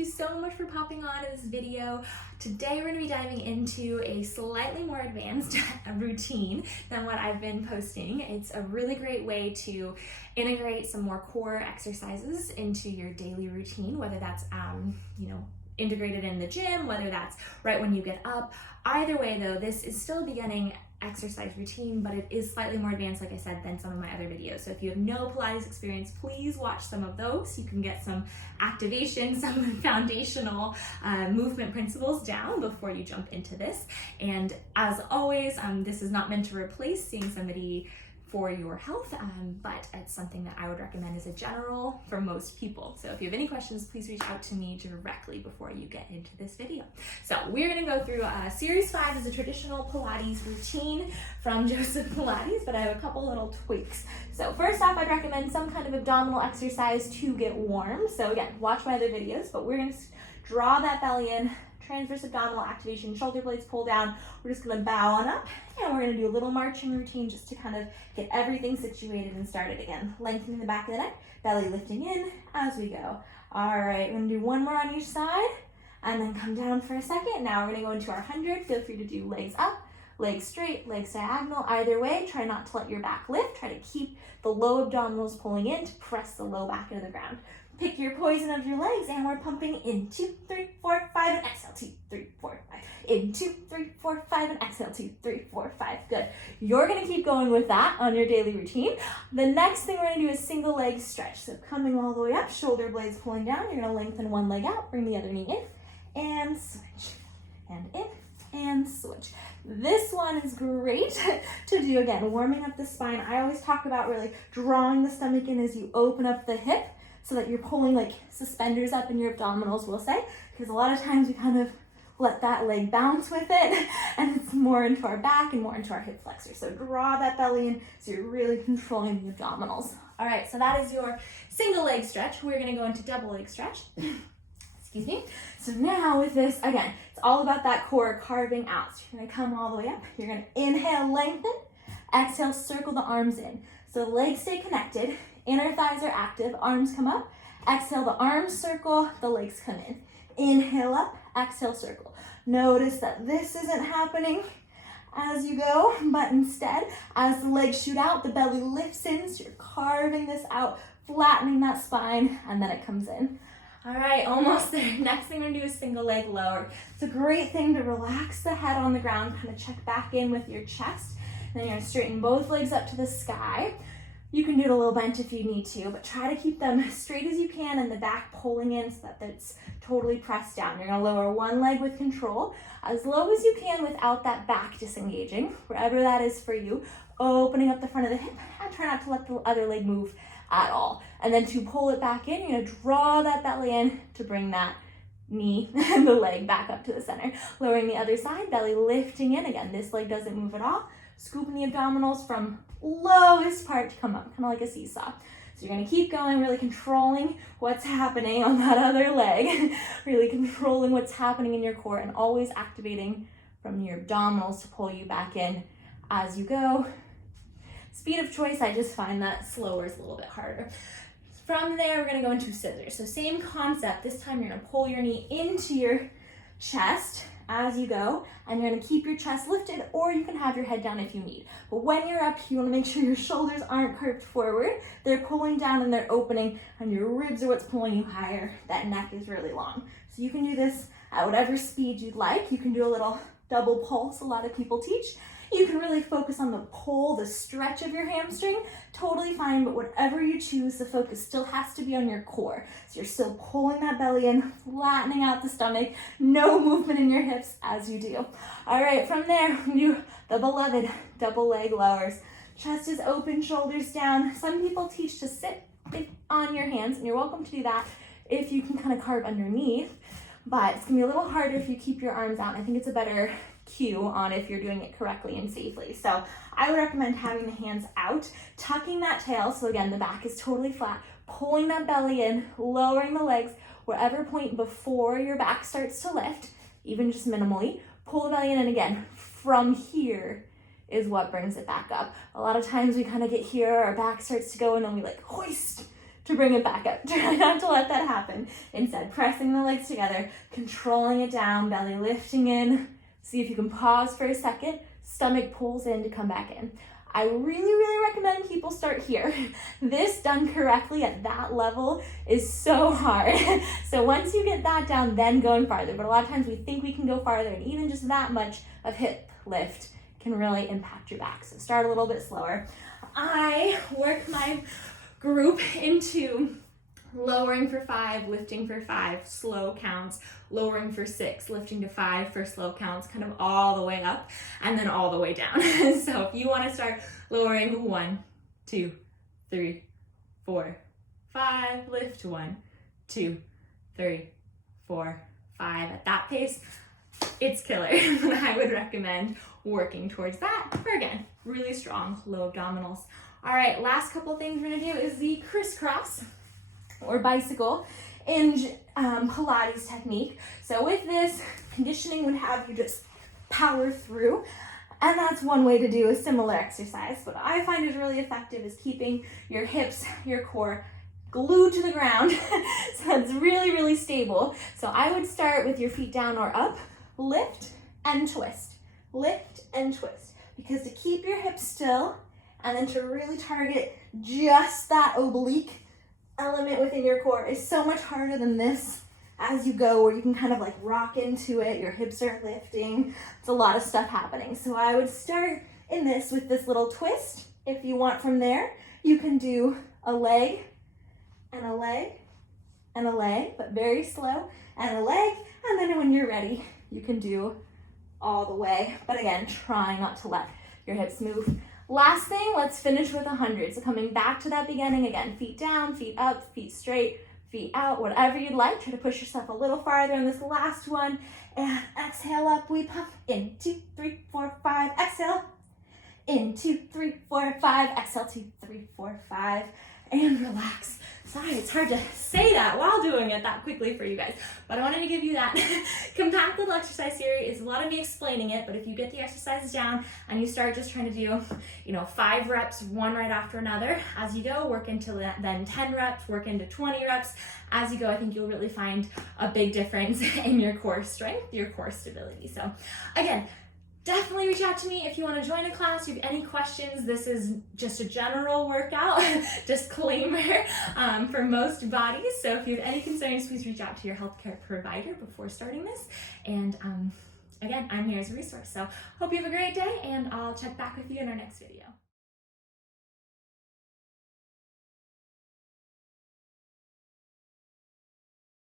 you so much for popping on in this video. Today we're going to be diving into a slightly more advanced routine than what I've been posting. It's a really great way to integrate some more core exercises into your daily routine, whether that's integrated in the gym, whether that's right when you get up. Either way though, this is still a beginning exercise routine, but it is slightly more advanced, like I said, than some of my other videos. So if you have no Pilates experience, please watch some of those. You can get some activation, some foundational movement principles down before you jump into this. And as always, this is not meant to replace seeing somebody for your health, but it's something that I would recommend as a general for most people. So if you have any questions, please reach out to me directly before you get into this video. So we're gonna go through Series 5 is a traditional Pilates routine from Joseph Pilates, but I have a couple little tweaks. So first off, I'd recommend some kind of abdominal exercise to get warm. So again, watch my other videos, but we're gonna draw that belly in, transverse abdominal activation, shoulder blades pull down. We're just gonna bow on up, and we're gonna do a little marching routine just to kind of get everything situated and started again. Lengthening the back of the neck, belly lifting in as we go. All right, we're gonna do one more on each side, and then come down for a second. Now we're gonna go into our 100. Feel free to do legs up, legs straight, legs diagonal. Either way, try not to let your back lift. Try to keep the low abdominals pulling in to press the low back into the ground. Pick your poison of your legs, and we're pumping in 2, 3, 4, 5, and exhale, 2, 3, 4, 5. In 2, 3, 4, 5, and exhale, 2, 3, 4, 5. Good. You're gonna keep going with that on your daily routine. The next thing we're gonna do is single leg stretch. So coming all the way up, shoulder blades pulling down. You're gonna lengthen one leg out, bring the other knee in, and switch. And in, and switch. This one is great to do, again, warming up the spine. I always talk about really drawing the stomach in as you open up the hip, so that you're pulling like suspenders up in your abdominals, we'll say, because a lot of times we kind of let that leg bounce with it, and it's more into our back and more into our hip flexor. So draw that belly in so you're really controlling the abdominals. All right, so that is your single leg stretch. We're gonna go into double leg stretch. Excuse me. So now with this, again, it's all about that core carving out. So you're gonna come all the way up. You're gonna inhale, lengthen. Exhale, circle the arms in. So the legs stay connected. Inner thighs are active, arms come up. Exhale, the arms circle, the legs come in. Inhale up, exhale, circle. Notice that this isn't happening as you go, but instead, as the legs shoot out, the belly lifts in, so you're carving this out, flattening that spine, and then it comes in. All right, almost there. Next thing we're gonna do is single leg lower. It's a great thing to relax the head on the ground, kind of check back in with your chest. Then you're gonna straighten both legs up to the sky. You can do it a little bent if you need to, but try to keep them straight as you can and the back pulling in so that it's totally pressed down. You're gonna lower one leg with control, as low as you can without that back disengaging, wherever that is for you, opening up the front of the hip, and try not to let the other leg move at all. And then to pull it back in, you're gonna draw that belly in to bring that knee and the leg back up to the center. Lowering the other side, belly lifting in. Again, this leg doesn't move at all. Scooping the abdominals from lowest part to come up, kind of like a seesaw. So you're gonna keep going, really controlling what's happening on that other leg, really controlling what's happening in your core, and always activating from your abdominals to pull you back in as you go. Speed of choice, I just find that slower is a little bit harder. From there, we're gonna go into scissors. So same concept, this time you're gonna pull your knee into your chest as you go, and you're gonna keep your chest lifted, or you can have your head down if you need. But when you're up, you wanna make sure your shoulders aren't curved forward. They're pulling down and they're opening, and your ribs are what's pulling you higher. That neck is really long. So you can do this at whatever speed you'd like. You can do a little double pulse, a lot of people teach. You can really focus on the pull, the stretch of your hamstring, totally fine, but whatever you choose, the focus still has to be on your core. So you're still pulling that belly in, flattening out the stomach, no movement in your hips as you do. All right, from there, we do the beloved double leg lowers. Chest is open, shoulders down. Some people teach to sit on your hands, and you're welcome to do that if you can kind of carve underneath, but it's gonna be a little harder if you keep your arms out. I think it's a better cue on if you're doing it correctly and safely. So I would recommend having the hands out, tucking that tail, so again, the back is totally flat, pulling that belly in, lowering the legs, wherever point before your back starts to lift, even just minimally, pull the belly in, and again, from here is what brings it back up. A lot of times we kind of get here, our back starts to go, and then we like hoist to bring it back up. Try not to let that happen. Instead, pressing the legs together, controlling it down, belly lifting in. See if you can pause for a second. Stomach pulls in to come back in. I really recommend people start here. This done correctly at that level is so hard. So once you get that down, then going farther. But a lot of times we think we can go farther, and even just that much of hip lift can really impact your back. So start a little bit slower. I work my group into lowering for 5, lifting for 5, slow counts, lowering for 6, lifting to 5 for slow counts, kind of all the way up and then all the way down. So if you want to start lowering 1, 2, 3, 4, 5, lift 1, 2, 3, 4, 5. At that pace, it's killer. I would recommend working towards that for, again, really strong low abdominals. All right, last couple things we're gonna do is the crisscross or bicycle in Pilates technique. So with this, conditioning would have you just power through, and that's one way to do a similar exercise. What I find is really effective is keeping your hips, your core glued to the ground so it's really stable. So I would start with your feet down or up, lift and twist, lift and twist, because to keep your hips still and then to really target just that oblique element within your core is so much harder than this as you go, where you can kind of like rock into it, your hips are lifting, it's a lot of stuff happening. So I would start in this with this little twist. If you want from there, you can do a leg and a leg and a leg, but very slow, and a leg, and then when you're ready, you can do all the way. But again, try not to let your hips move. Last thing, let's finish with 100. So coming back to that beginning again, feet down, feet up, feet straight, feet out, whatever you'd like. Try to push yourself a little farther in this last one. And exhale up, we pump in 2, 3, 4, 5, exhale. In 2, 3, 4, 5, exhale, 2, 3, 4, 5, and relax. Sorry, it's hard to say that while doing it that quickly for you guys, but I wanted to give you that compact little exercise series. It's a lot of me explaining it, but if you get the exercises down and you start just trying to do, 5 reps, one right after another, as you go, work into then 10 reps, work into 20 reps. As you go, I think you'll really find a big difference in your core strength, your core stability. So again, definitely reach out to me if you want to join a class. If you have any questions, this is just a general workout, disclaimer, for most bodies. So if you have any concerns, please reach out to your healthcare provider before starting this. And again, I'm here as a resource. So hope you have a great day, and I'll check back with you in our next video.